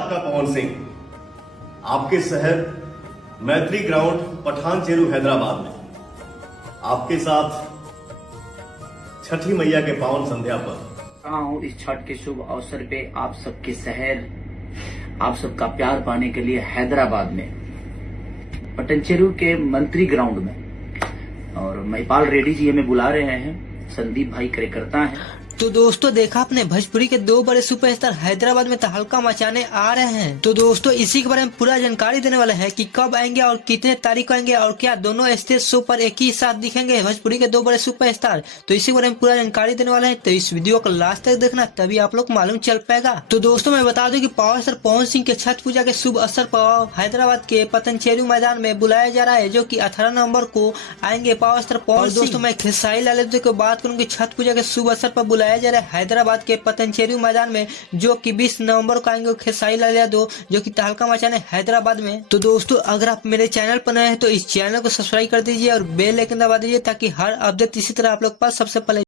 आपका पवन सिंह आपके शहर मैत्री ग्राउंड पठान चेरू हैदराबाद में आपके साथ छठी मैया के पावन संध्या पर कहा हूँ इस छठ के शुभ अवसर पे आप सबके शहर आप सबका प्यार पाने के लिए हैदराबाद में पटनचेरू के मंत्री ग्राउंड में और महिपाल रेड्डी जी हमें बुला रहे हैं। संदीप भाई कार्यकर्ता हैं। तो दोस्तों देखा आपने भोजपुरी के दो बड़े सुपरस्टार हैदराबाद में तहलका मचाने आ रहे हैं। तो दोस्तों इसी के बारे में पूरा जानकारी देने वाले हैं कि कब आएंगे और कितने तारीख को आएंगे और क्या दोनों स्टेज शो पर एक ही साथ दिखेंगे भोजपुरी के दो बड़े सुपरस्टार। तो इसी के बारे में पूरा जानकारी देने वाले हैं, तो इस वीडियो को लास्ट तक देखना तभी आप लोग मालूम चल पाएगा। तो दोस्तों मैं बता दूं कि पावर स्टार पवन सिंह के छठ पूजा के शुभ अवसर पर हैदराबाद के पतनचेरू मैदान में बुलाया जा रहा है, जो की 18 नवम्बर को आएंगे पावर स्टार पवन सिंह। दोस्तों मैं खेसारी लाल की बात करूंगी, छठ पूजा के शुभ अवसर पर बुलाया जा रहा है हैदराबाद के पतनचेरू मैदान में, जो कि 20 नवंबर को आएंगे खेसारी लाल यादव, जो कि तहलका मचाने हैदराबाद में। तो दोस्तों अगर आप मेरे चैनल पर नए हैं तो इस चैनल को सब्सक्राइब कर दीजिए और बेल आइकन दबा दीजिए ताकि हर अपडेट इसी तरह आप लोग पास सबसे पहले